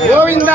గోవింద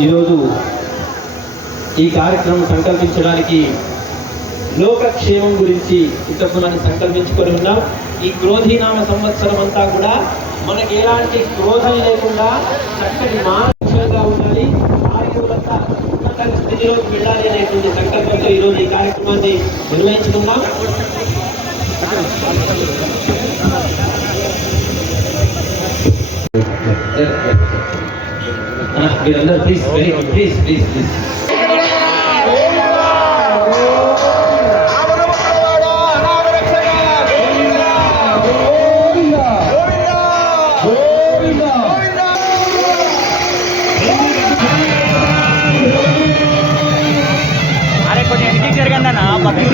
ఈరోజు ఈ కార్యక్రమం సంకల్పించడానికి లోకక్షేమం గురించి ఇంతకు మనం సంకల్పించుకొని ఉన్నాం. ఈ క్రోధీనామ సంవత్సరం అంతా కూడా మనకి ఎలాంటి క్రోధం లేకుండా చక్కటి మానసికంగా ఉండాలి, ఆరోగ్యంగా ఉన్నత స్థితిలోకి వెళ్ళాలి అనేటువంటి సంకల్పంతో ఈరోజు ఈ కార్యక్రమాన్ని నిర్వహించుకున్నాం. మీరందరూ ప్లీజ్ ప్లీజ్ ప్లీజ్ ప్లీజ్ అరే కొంచెం ఎన్నికకి జరగందన్నా పక్కన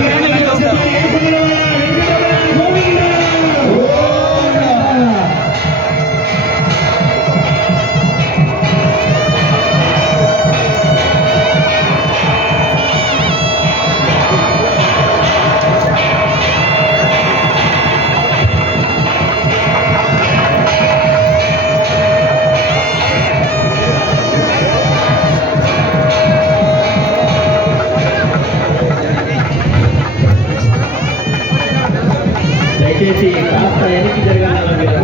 దయచేసి కాస్త ఎన్నిక జరగాలని మీరు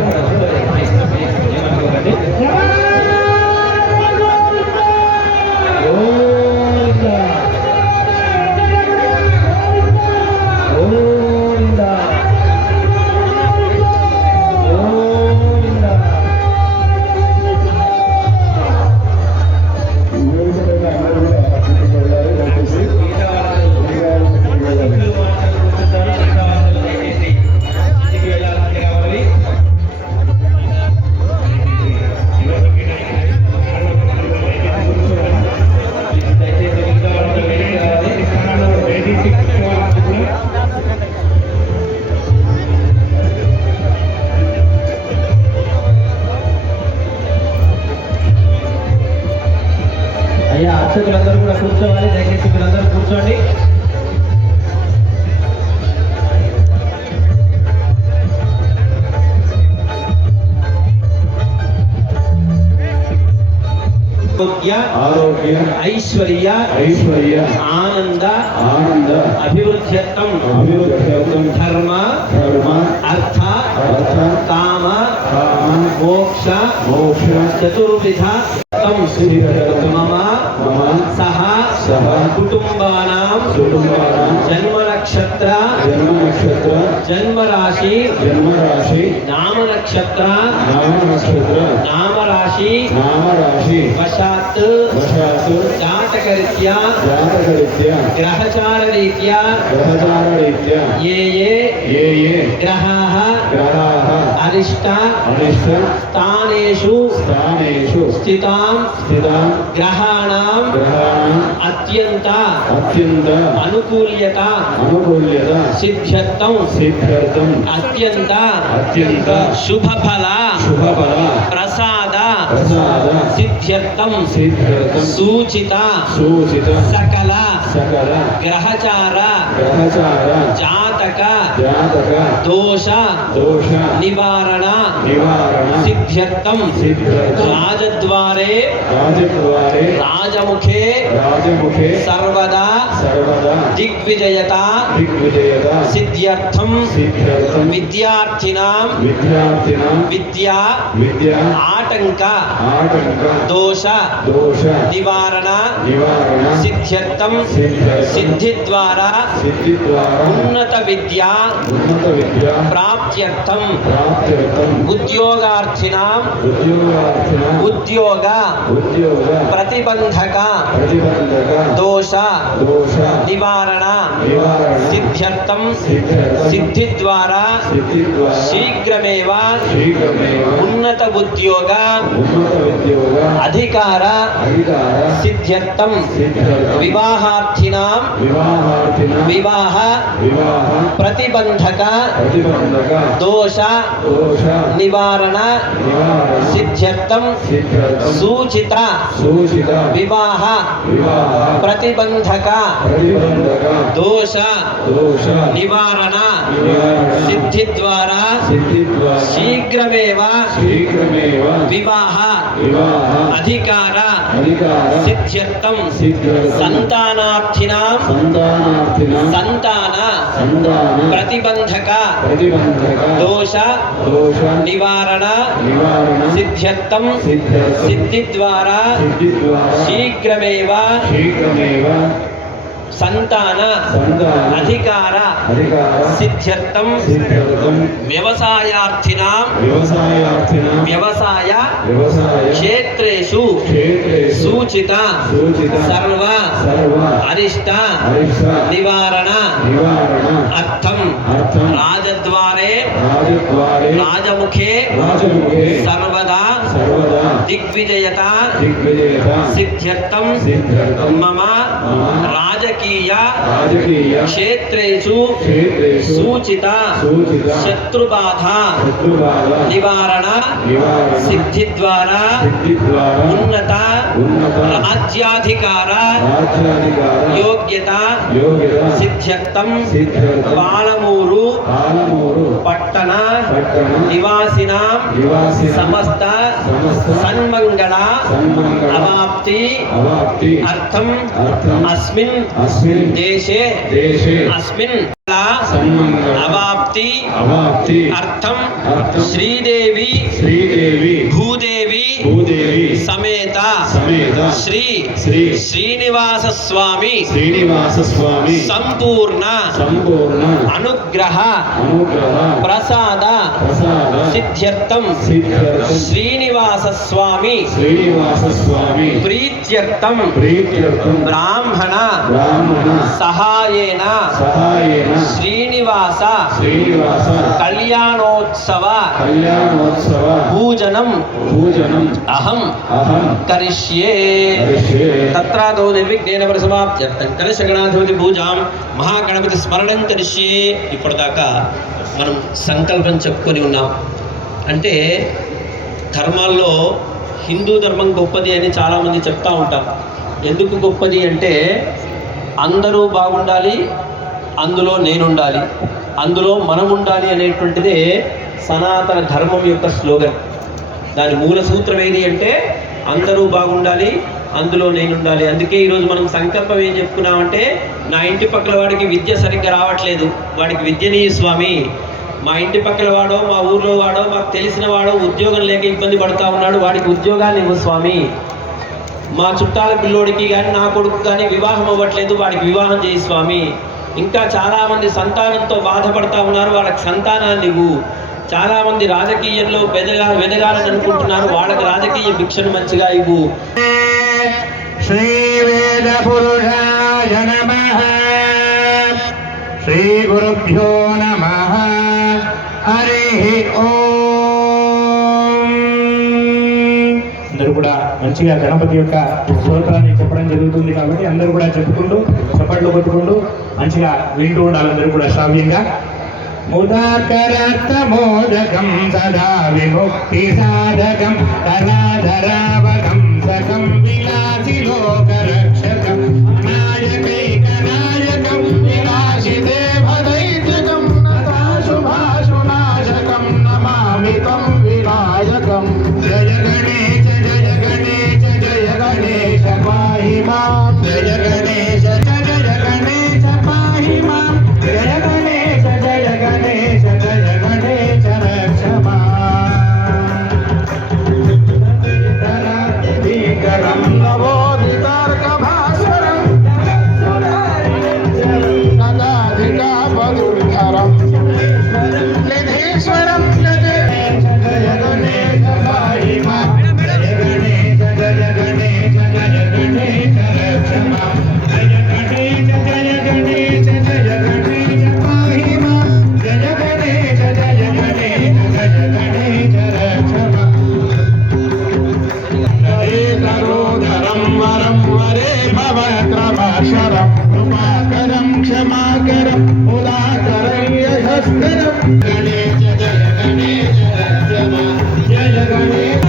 ఏమనుకోకండి. అయ్యా అర్చకులందరూ కూడా కూర్చోవాలి, దయచేసి మీరందరూ కూర్చోండి. ఆరోగ్య ఐశ్వర్య ఆనంద అభివృద్ధ్యర్థం ధర్మ అర్థ కామ మోక్ష చతుర్విధ మమ సహ కుటుంబానాం జన్మ నక్షత్ర జన్మరాశి నామ నక్షత్ర నామరాశి వశాత్ జాతకరీత్యా గ్రహచార రీత్యా ఏ గ్రహాః అరిష్ట స్థానేషు స్థితాం గ్రహాణాం అత్యంత అనుకూల్యత సిద్ధ్యర్థం అత్యంత శుభఫల ప్రసాద సిద్ధ్యర్థం సూచిత సకల గ్రహచార జాతక దోష నివారణ సిద్ధ్యర్థం రాజద్వారే రాజముఖే సర్వదా దిగ్విజయత సిద్ధ్యర్థం విద్యార్థినాం విద్యా ఆటంక దోష నివారణ సిద్ధ్యర్థం సిద్ధి ద్వారా ఉన్నత విద్యా ప్రాప్త్యర్థం ఉద్యోగార్థినాం ఉద్యోగ ప్రతిబంధక దోష నివారణ సిద్ధ్యర్థం సిద్ధి ద్వారా శీఘ్రమేవ ఉన్నత ఉద్యోగ అధికార సిద్ధ్యర్థం వివాహార్థినాం వివాహ ప్రతిబంధక దోష నివారణ సిద్ధ్యర్థం సూచిత వివాహ ప్రతిబంధక దోష నివారణ సిద్ధి ద్వారా శీఘ్రమేవ వివాహ అధికార సిద్ధ్యర్థం సంతానార్థినాం సంతాన ప్రతిబంధక దోష నివారణ సిద్ధ్యర్థం సిద్ధి ద్వారా శీఘ్రమేవ సంతాన అధికార సిద్ధ్యర్థం వ్యవసాయార్థినాం వ్యవసాయ క్షేత్రేషు సూచిత సర్వ అరిష్ట నివారణ అర్థం రాజద్వారే రాజముఖే సర్వదా దిగ్విజయత సిద్ధ్యర్థం మమ రాజకీయ క్షేత్రేషు సూచిత శత్రుబాధ నివారణ సిద్ధి ద్వారా ఉన్నత రాజ్యాధికార యోగ్యత సిద్ధ్యర్థం పాలమూరు పట్టణ నివాసినాం సమస్త సన్మంగళ అవాప్తి అర్థం అస్మిన్ దేశే అస్మిన్ అవాప్తి అర్థం శ్రీదేవి భూదేవి సమేత శ్రీ శ్రీనివాస స్వామి సంపూర్ణ అనుగ్రహ ప్రసాద సిద్ధ్యర్థం శ్రీనివాస స్వామి ప్రీత్యర్థం బ్రాహ్మణ సహాయేన శ్రీనివాస కళ్యాణోత్సవ పూజనం అహం కరిష్యే తత్రాదో నిర్విఘ్నేన పరిసమాప్త్యర్థం కలశగణాధిపతి పూజాం మహాగణపతి స్మరణం కరిష్యే. ఇప్పటిదాకా మనం సంకల్పం చెప్పుకొని ఉన్నాం. అంటే ధర్మాల్లో హిందూ ధర్మం గొప్పది అని చాలామంది చెప్తూ ఉంటాం. ఎందుకు గొప్పది అంటే అందరూ బాగుండాలి, అందులో నేనుండాలి, అందులో మనం ఉండాలి అనేటువంటిదే సనాతన ధర్మం యొక్క స్లోగన్. దాని మూల సూత్రం ఏది అంటే అందరూ బాగుండాలి, అందులో నేనుండాలి. అందుకే ఈరోజు మనం సంకల్పం ఏం చెప్పుకున్నామంటే, నా ఇంటి పక్కల వాడికి విద్య సరిగ్గా రావట్లేదు, వాడికి విద్యని స్వామి. మా ఇంటి పక్కల వాడో, మా ఊర్లో వాడో, మాకు తెలిసిన వాడో ఉద్యోగం లేక ఇబ్బంది పడుతూ ఉన్నాడు, వాడికి ఉద్యోగాన్ని ఇవ్వు స్వామి. మా చుట్టాల పిల్లోడికి కానీ నా కొడుకు కానీ వివాహం అవ్వట్లేదు, వాడికి వివాహం చేయి స్వామి. ఇంకా చాలామంది సంతానంతో బాధపడతా ఉన్నారు, వాళ్ళకి సంతానాన్ని ఇవ్వు. చాలామంది రాజకీయంలో వెదగాలని అనుకుంటున్నారు, వాళ్ళకి రాజకీయ భిక్షను మంచిగా ఇవ్వు. శ్రీ వేద పురుషాయ నమః. శ్రీ గురుభ్యో నమః. హరి ఓం. అందరూ కూడా మంచిగా గణపతి యొక్క స్తోత్రాన్ని చెప్పడం జరుగుతుంది కాబట్టి అందరూ కూడా చెప్పుకుంటూ చప్పట్లు కొట్టుకుంటూ మంచిగా వింటూ ఉండాలి. అందరూ కూడా శ్రావ్యంగా. ముదాకరత్తమోదకం సదా విముక్తి సాధకం తనాధరావకం సకం విలాసి లోకరక్షకం నాయకైకనాయకం విలాసిదేవదైత్యకం నతాశుభాశునాశకం నమామి తం వినాయకం. జయ గణేశ జయ గణేశ జయ గణేశ పాహి మాం. జయ గణేశ జయ గణేశ పాహి మాం. జయ గణేశ జయ గణేశ జయ గణేశ రక్ష మాం. నవోదితార్కభాస్వరం నగాధికాపదుర్ధరం నిధీశ్వరం జయ గణేశ పాహి మాం. జయ గణేశ జయ గణేశ జయ గణేశ రక్ష మాం. జయ గణేశ జయ గణేశ జయ గణేశ పాహి మాం. జయ గణేశ జయ గణేశ జయ గణేశ రక్ష మాం. హరే నరోధరం వరం వరే భవత్రభాషరం కృపాకరం క్షమాకరం ఉదాకరం యశస్కరం. గణేశ జయ గణేశ రక్ష మాం. జయ గణేశ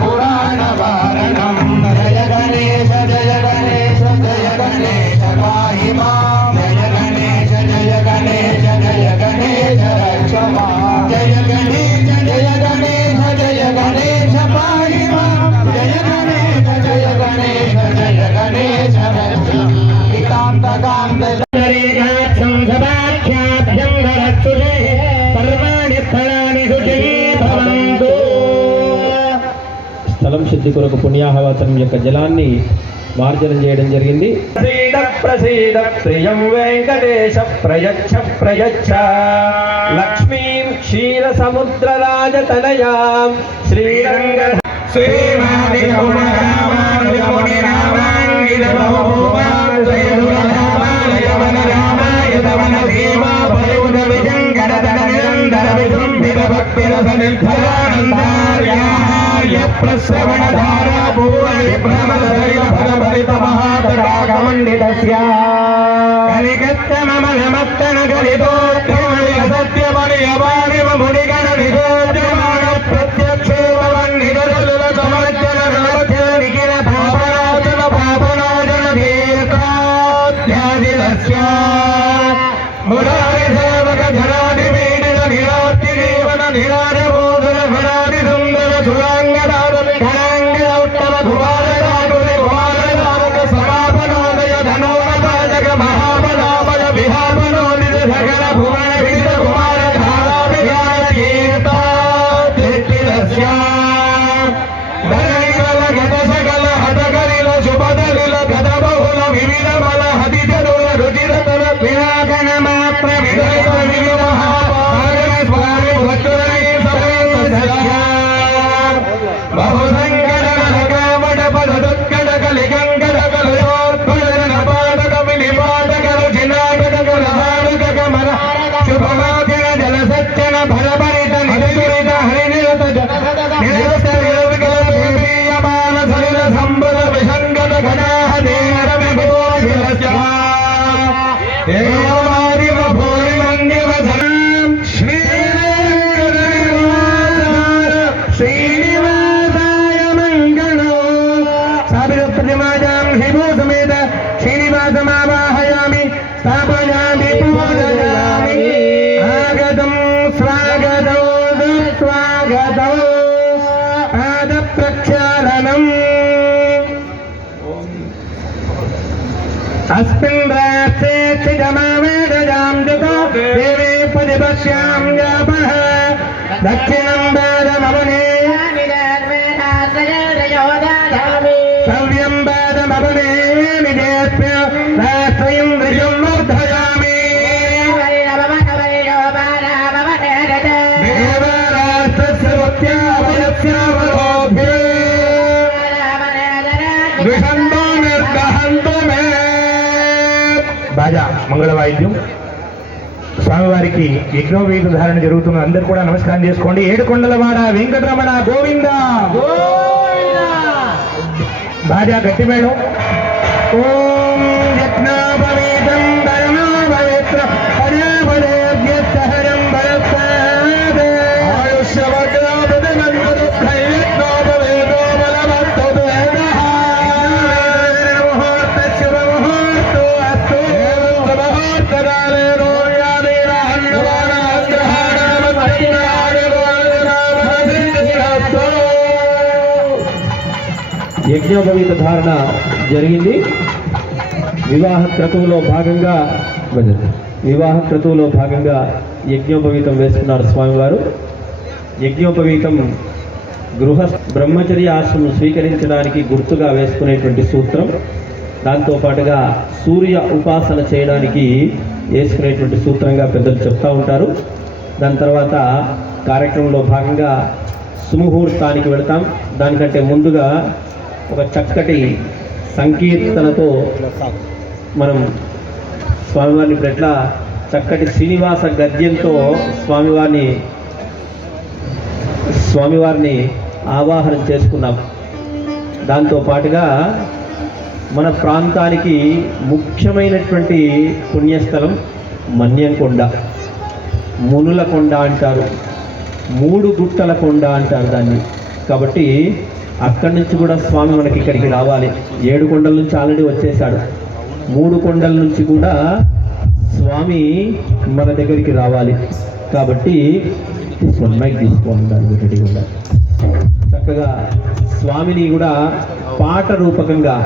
पुराणवारणं जय गणेश जय गणेश जय गणेश पाहि मां जय गणेश जय गणेश जय गणेश रक्ष मां जय गणेश जय गणेश जय गणेश पाहि मां जय गणेश जय गणेश जय गणेश रक्ष कांत స్థలం శుద్ధి కొరకు పుణ్యాహవాచనం యొక్క జలాన్ని మార్జనం చేయడం జరిగింది. ప్రసీద ప్రసీద ప్రియం వెంకటేశ ప్రయచ్చ ప్రయచ్చ లక్ష్మీం క్షీర సముద్రరాజ తనయాం శ్రీరంగ ప్రశ్రవణధారా భూరిభ్రమదరిత మహాతడాగమండితస్య కలిగత్తమమలమత్తన కలితోత్రమణి సత్యమణియవారిమ మునిగణ నిగోద్యమాన ప్రత్యక్షేమవన్నిగరుల సమర్జన నమర్జన నిఖిల పాపనాశన పాపనాశన దీర్ఘాధ్యాదిలస్య మురారి సేవక ధరాది వీడిన నిరార్తి జీవన నిరాజబోధన భరాది సుందర సురాంగదాన ఘనాంగ ఉత్తమ కుమారదాగుని కుమారదానక సమాపనోదయ ధనోపపాదక మహాబలాపద విహాపనోదిత సకల భువన విదిత కుమార ధారాభిగాన కీర్తాస్య ధరణిల గత సకల హతకరిల శుభదలిల గత బహుళ వివిధ బల హతిజనుల రుచిరతల విరాగణ మాత్ర విదయ విమహ స్వామి భక్తులై సమేత బహుసంకట నరకామట పద దుఃఖట కలికంకట కలయోర్పణ నపాదక వినిపాదకలు చినాటక హారక కమల శుభమాచన జల సచ్చన ఫలపరిత నిదురిత హరినిరత నిరత నిరవికల దేవీయమాన సలిల సంబుధ విసంగత ఘనాహ దేహర విభోజిలస్య దేవమారివ భూరి మందివ ధనం శ్రీనివాసాయ మంగళో సాబిర ప్రతిమాజాం హిమో సమేత శ్రీనివాసమావాహయామి స్థాపయామి పూజయామి ఆగతం స్వాగతం స్వాగతం పాద ప్రక్షాళనం अस्मिन् राष्ट्रे क्षितमावेदजां जतो देवे पदिपश्यां जापः दक्षिणं वेदमवने सव्यं वेदमवने विजेभ्य राष्ट्रयं ऋषं वर्धयामि देवराष्ट्रस्य वक्यावयस्यावरोभ्ये द्विषन्तो निर्दहन्तो मे బాజా మంగళ వాయిద్యం స్వామివారికి యజ్ఞోపవీత ధారణ జరుగుతున్న అందరూ కూడా నమస్కారం చేసుకోండి. ఏడుకొండలవాడ వెంకటరమణ గోవింద బాజా గట్టి మేడం. ఓం యజ్ఞోపవీతం ధర్మో పవిత్ర పరాపదేభ్యహరం భరత్సాద ఆయుష్యవగ్రాపదమంతరుద్ధైర్యజ్ఞోపవేదో బలవత్తోదేవః ముహూర్తస్య ముహూర్తో అస్తు ముహూర్తకాలే యజ్ఞోపవీత ధారణ జరిగింది. వివాహ క్రతువులో భాగంగా యజ్ఞోపవీతం వేసుకున్నారు స్వామివారు. యజ్ఞోపవీతం గృహ బ్రహ్మచర్య ఆశ్రమం స్వీకరించడానికి గుర్తుగా వేసుకునేటువంటి సూత్రం. దాంతోపాటుగా సూర్య ఉపాసన చేయడానికి వేసుకునేటువంటి సూత్రంగా పెద్దలు చెప్తూ ఉంటారు. దాని తర్వాత కార్యక్రమంలో భాగంగా సుముహూర్తానికి వెళతాం. దానికంటే ముందుగా ఒక చక్కటి సంకీర్తనతో మనం స్వామివారిని ఇప్పుడు ఎట్లా చక్కటి శ్రీనివాస గద్యంతో స్వామివారిని ఆవాహనం చేసుకున్నాం. దాంతోపాటుగా మన ప్రాంతానికి ముఖ్యమైనటువంటి పుణ్యస్థలం మన్యంకొండ, మునుల కొండ అంటారు, మూడు గుట్టల కొండ అంటారు దాన్ని. కాబట్టి అక్కడి నుంచి కూడా స్వామి మనకి ఇక్కడికి రావాలి. 7 కొండల నుంచి ఆల్రెడీ వచ్చేసాడు. 3 కొండల నుంచి కూడా స్వామి మన దగ్గరికి రావాలి. కాబట్టి తీసుకోండి, మైక్ తీసుకోండి, దాని రెడీగా ఉండాలి. చక్కగా స్వామిని కూడా పాట రూపకంగా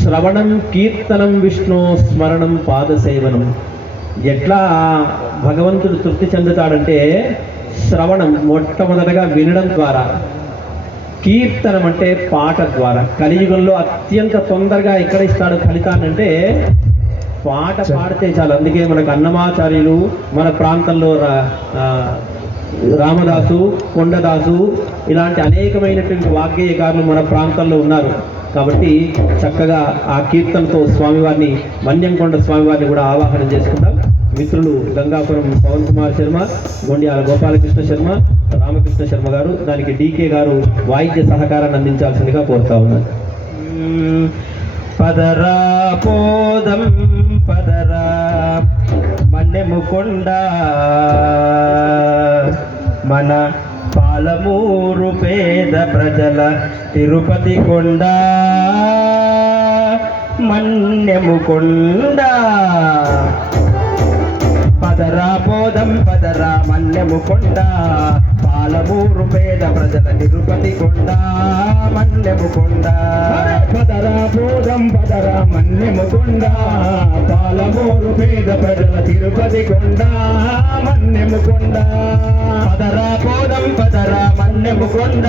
శ్రవణం కీర్తనం విష్ణు స్మరణం పాదసేవనం. ఎట్లా భగవంతుడు తృప్తి చెందుతాడంటే శ్రవణం మొట్టమొదటగా వినడం ద్వారా, కీర్తనం అంటే పాట ద్వారా. కలియుగంలో అత్యంత తొందరగా ఎక్కడ ఇస్తాడు ఫలితాన్ని అంటే పాట పాడితే చాలు. అందుకే మనకు అన్నమాచార్యులు మన ప్రాంతంలో రామదాసు, కొండదాసు ఇలాంటి అనేకమైనటువంటి వాగ్గేయకారులు మన ప్రాంతంలో ఉన్నారు. కాబట్టి చక్కగా ఆ కీర్తనతో స్వామివారిని, మన్యంకొండ స్వామివారిని కూడా ఆవాహనం చేసుకుంటాం. మిత్రులు గంగాపురం పవన్ కుమార్ శర్మ, గొండ్యాల గోపాలకృష్ణ శర్మ, రామకృష్ణ శర్మ గారు, దానికి డీకే గారు వాయిద్య సహకారాన్ని అందించాల్సిందిగా కోరుతా ఉన్నారు. పదరా పోదం పదరా మన్నెముకొండ మన పాలమూరు పేద ప్రజల తిరుపతి కొండ మన్నెముకొండ. పదరా పోదం పదరా మన్నెముకొండ పాలమూరు పేద ప్రజల తిరుపతి కొండ మన్నెముకొండ. పదరా పోదం పదరా మన్నెముకొండ పాలమూరు పేద ప్రజల తిరుపతి కొండ మన్నెముకొండ. పదరా పోదం పదరా మన్నెముకొండ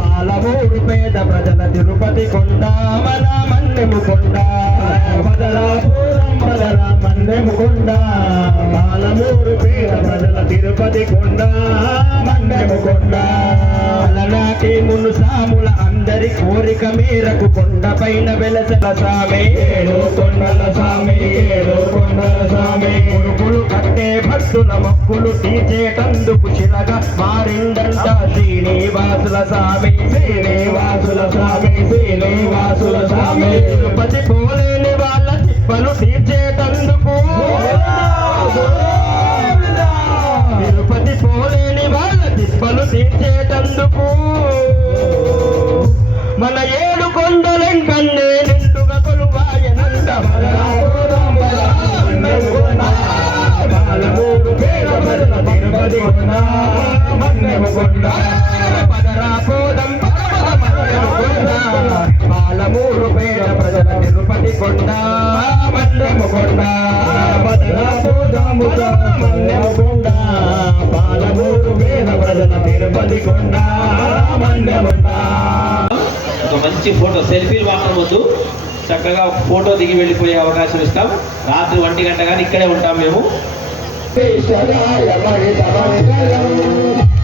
పాలమూరు పేద ప్రజల తిరుపతి కొండ మన మన్నెముకొండ. పదరా పోదం పదరా మన్నెముకొండ పాలమూరు పేద ప్రజల తిరుపతి కొండ మన్నెముకొండ. అలనాటి మును సాముల అందరి కోరిక మేరకు కొండ పైన వెలసల సామి, 7 కొండల సామి, 7 కొండల సామి. మురుకులు కట్టే భక్తుల మొక్కులు తీర్చేటందుకు శిలగా మారిందంట శ్రీనివాసుల సామి, శ్రీనివాసుల సామి, శ్రీనివాసుల సామి. తిరుపతి పోలేని వాళ్ళ తిప్పలు తీర్చేటందుకు, తిరుపతి పోలేని వాళ్ళ తిప్పలు తీర్చేటందుకు మన 7 కొండలెంకన్నే నిండుగా కొలువాయనంట. పాలమూరు పేద ప్రజల తిరుపతి కొండ మన్నెముకొండ. పదరా పోదం మన్నెముకొండ పాలమూరు పేద ప్రజల తిరుపతి కొండ మన్నెముకొండ. పదరా పోదం మన్నెముకొండ పాలమూరు పేద ప్రజల తిరుపతి కొండ మన్నెముకొండ. ఒక మంచి ఫోటో, సెల్ఫీలు మాత్రం వద్దు, చక్కగా ఫోటో దిగి వెళ్ళిపోయే అవకాశం ఇస్తాం. రాత్రి 1 గంట కానీ ఇక్కడే ఉంటాం మేము.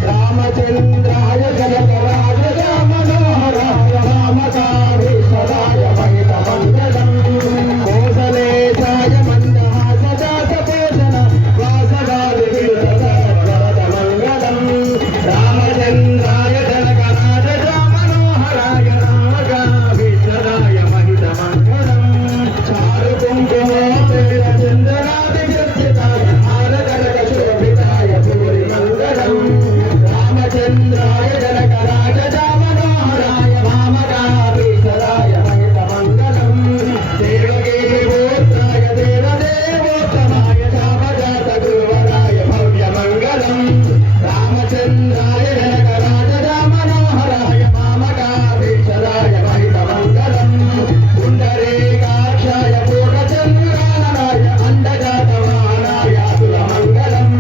రామచంద్రాయ జనకరాజ రామనోహరాయ రామకారీశ్వరాయ మహిత మంగళం. కోసలేశాయ మందహాసదాసపోషణ వాసగాలి విరుదవరద మంగళం. రామచంద్రాయ జనకరాజ రామనోహరాయ రామకారీశ్వరాయ మహిత మంగళం. చారు కుంకుమ చంద్రనాథి చర్చితాయ ఆరగడక శోభితాయ పూరి మంగళం. రామచంద్రాయ జనకరాజ రామనోహరాయ వామకారీశ్వరాయ మహిత మంగళం. దేవగీతి గోత్రాయ దేవదేవోత్తమాయ శామజాత గురువరాయ భవ్య మంగళం. రామచంద్రాయ జనకరాజ రామనోహరాయ వామకారీశ్వరాయ మహిత మంగళం. పుండరీకాక్షాయ పూర్ణచంద్రాననాయ అండజాతమానాయ అతుల మంగళం.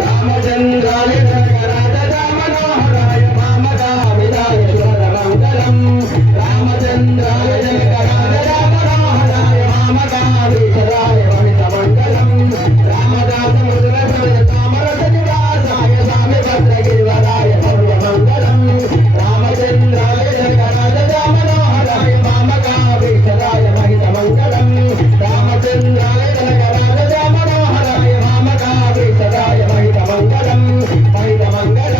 రామచంద్రాయ జనకరాజ రామనోహరాయ వామకావిదాయ శుభద మంగళం. రామచంద్రాయ జనకరాజ రామనోహరాయ వామకారీశ్వరాయ మహిత మంగళం. రామదాస మృదుల ప్రజ తామరస నివాసాయ స్వామి భద్రగిరివరాయ భవ్య మంగళం. రామచంద్రాయ జనకరాజ రామనోహరాయ వామకారీశ్వరాయ మహిత మంగళం. రామచంద్రాయ జనకరాజ రామనోహరాయ వామకారీశ్వరాయ మహిత మంగళం. మహిత మంగళం.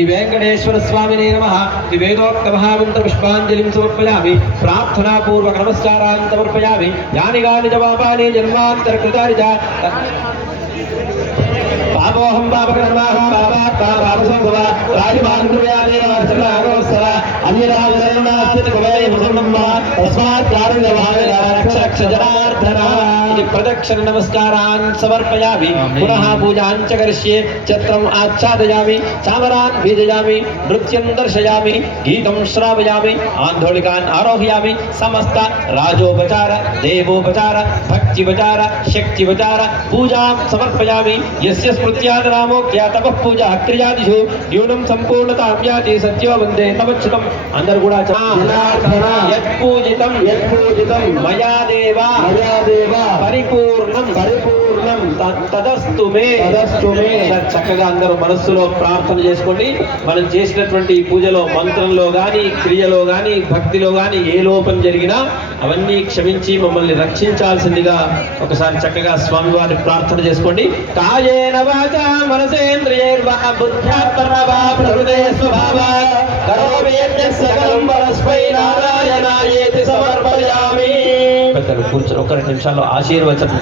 శ్రీ వెంకటేశ్వర స్వామినే నమః శ్రీ వేదోక్త మహామంత్ర పుష్పాంజలిం సమర్పయామి ప్రార్థనా పూర్వక నమస్కారాన్ సమర్పయామి యాని గాని జవాబాని జన్మాంతర కృతాని చ పాపోహం పాపకర్మాహం పాపాత్మా రాజమానుయాదేవర ప్రదక్షిణ నమస్కారాన్ సమర్పయామి పునః పూజాం చ కరిష్యే ఛత్రం ఆచ్ఛాదయామి చామరాన్ బీజయామి నృత్యం దర్శయామి గీతం శ్రావయామి ఆందోళికాన్ ఆరోహయామి సమస్త రాజోపచార దేవోపచార భక్తిపచార శక్తిపచార పూజాం సమర్పయామి యస్య స్మృత్యాదనామోక్త్యా తపః పూజా క్రియాదిషు న్యూనం సంపూర్ణతాం యాతి సత్యో వందే తమచ్యుతం. అందరూ కూడా యత్పూజితం మయా దేవా పరిపూర్ణం తదస్తు మే. చక్కగా అందరూ మనస్సులో ప్రార్థన చేసుకోండి. మనం చేసినటువంటి ఈ పూజలో మంత్రంలో గాని క్రియలో గాని భక్తిలో గాని ఏ లోపం జరిగినా అవన్నీ క్షమించి మమ్మల్ని రక్షించాల్సిందిగా ఒకసారి చక్కగా స్వామివారి ప్రార్థన చేసుకోండి. కాయేన వాచా మనసేంద్రియైర్వా బుద్ధ్యాత్మనా ప్రకృతే స్వభావాత్ కరోమి యజ్ఞస్సకలం పరస్మై నారాయణాయేతి సమర్పయామి. పెద్దలు కూర్చొని ఒక 2 నిమిషాల్లో ఆశీర్వచనం.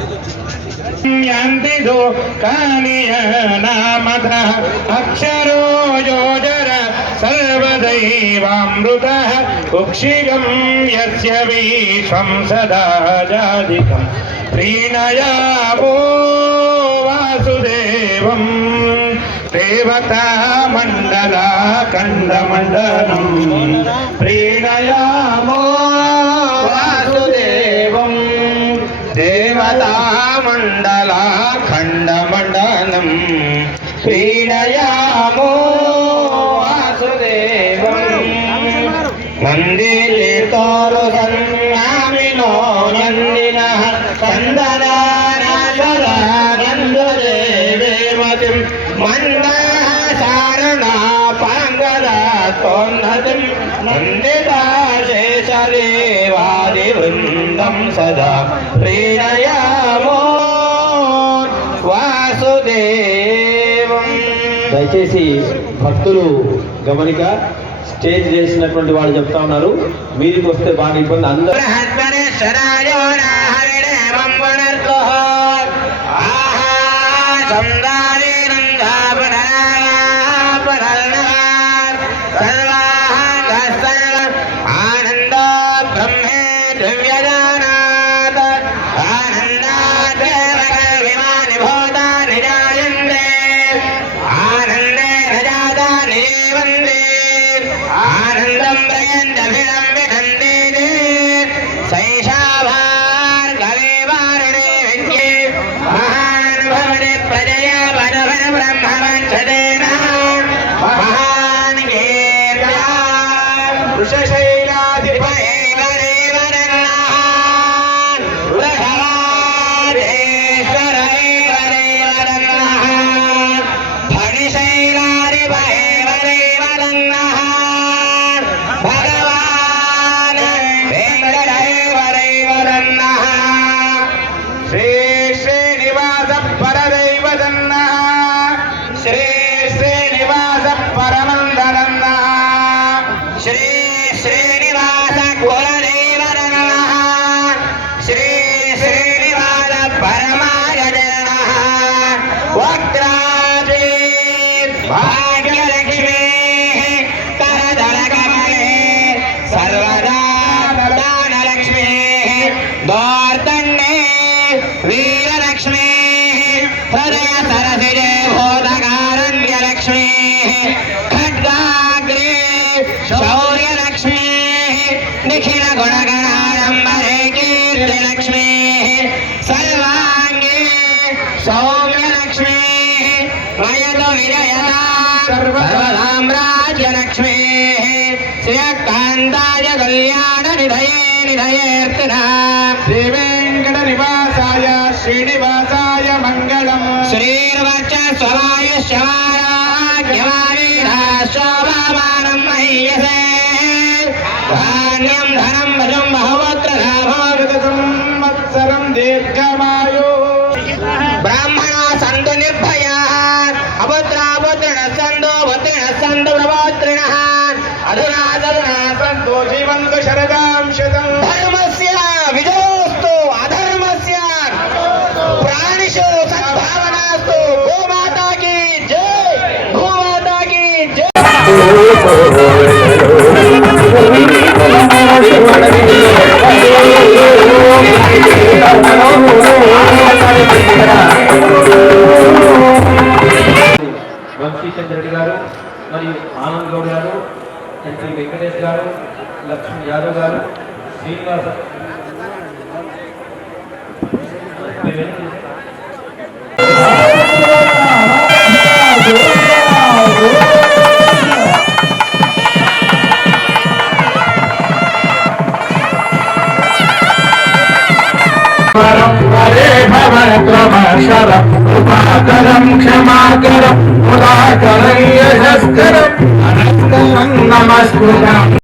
యాంతి లోకానియనామధ అక్షరో యోజర సర్వదైవామృతః కుక్షిగం యస్య విశ్వం సదా జాదికం ప్రీణయామో వాసుదేవం దేవతా మండలా ఖండమండలం ప్రీణయామో వాసుదేవం దేవతా మండలా ఖండమండలం ప్రీణయామో వాసుదేవం నందిలితోరు సంయామినో నందినః సందనానాశరా నందదేవేమతిం మందహాసారణా పాంగదాతోన్నతిం నందితాశేషదేవాదివృందం సదా ప్రీణయామో వాసుదేవం. దయచేసి భక్తులు గమనిక. స్టేజ్ చేసినటువంటి వాళ్ళు చెప్తా ఉన్నారు, మీదికి వస్తే బాగా ఇబ్బంది. అందరూ ఆనంద బ్రహ్మే దివ్యజానాత్ ఆనందాత్ విమాని భూతాని జాయంతే ఆనందే రజాతాని జీవంతే ఆనందం ప్రయంజభిరం వినందేదే సైషా భార్గవే వారుణే విద్యే మహానుభవనే ప్రజయా వనవన బ్రహ్మవంశదేన మహాన్ కీర్త్యా వృషశైలాధిపయే వరేవరన్నః వృషభాదేశ్వరయే వరేవరన్నః ఫణిశైలాధిపయే వరేవరన్నః భగవాన్ వెంకటయే వరేవరన్నః శ్రీ శ్రీనివాస పరదైవదన్నః శ్రీ శ్రీనివాస పరమందరన్నః శ్రీ శ్రీనివాస కులదేవరన్నః శ్రీ శ్రీనివాస పరమాయజనః వక్రాద్రి భాగ్యలక్ష్మీ కరదళకమలే సర్వదా దానలక్ష్మీ దోర్దండే వీరలక్ష్మీ హృదయ సరసిజే భూతకారణ్యలక్ష్మీ ఖడ్గాగ్రే శౌర్యలక్ష్మీ నిఖిల గుణగణాడంబరే కీర్తిలక్ష్మీ సర్వాంగే సౌమ్యలక్ష్మీ వయతో విజయతా సర్వసామ్రాజ్యలక్ష్మీ శ్రీకాంతాయ కళ్యాణ నిధయే నిధయేర్తినా శ్రీ వెంకట నివాసాయ శ్రీనివాసాయ మంగళం శ్రీర్వర్చస్వమాయుష్యమారాజ్యమానీరాశోభామానం మహీయసే ధాన్యం ధనం భజం బహువత్ర లాభోగత సంవత్సరం దీర్ఘమాయు బ్రాహ్మణ సంతు నిర్భయా అపుత్రాపుత్రిణ సంతు పుత్రిణ సంతు రెడ్డి గారు మరియు ఆనంద్ గౌడ్ గారు, ఎన్టీ వెంకటేష్ గారు, లక్ష్మణ్ యాదవ్ గారు, శ్రీనివాస हरे भवन क्रमशरं कृपाकरं क्षमाकरं मुदाकरं यशस्करं अनन्तरं नमस्कृतम्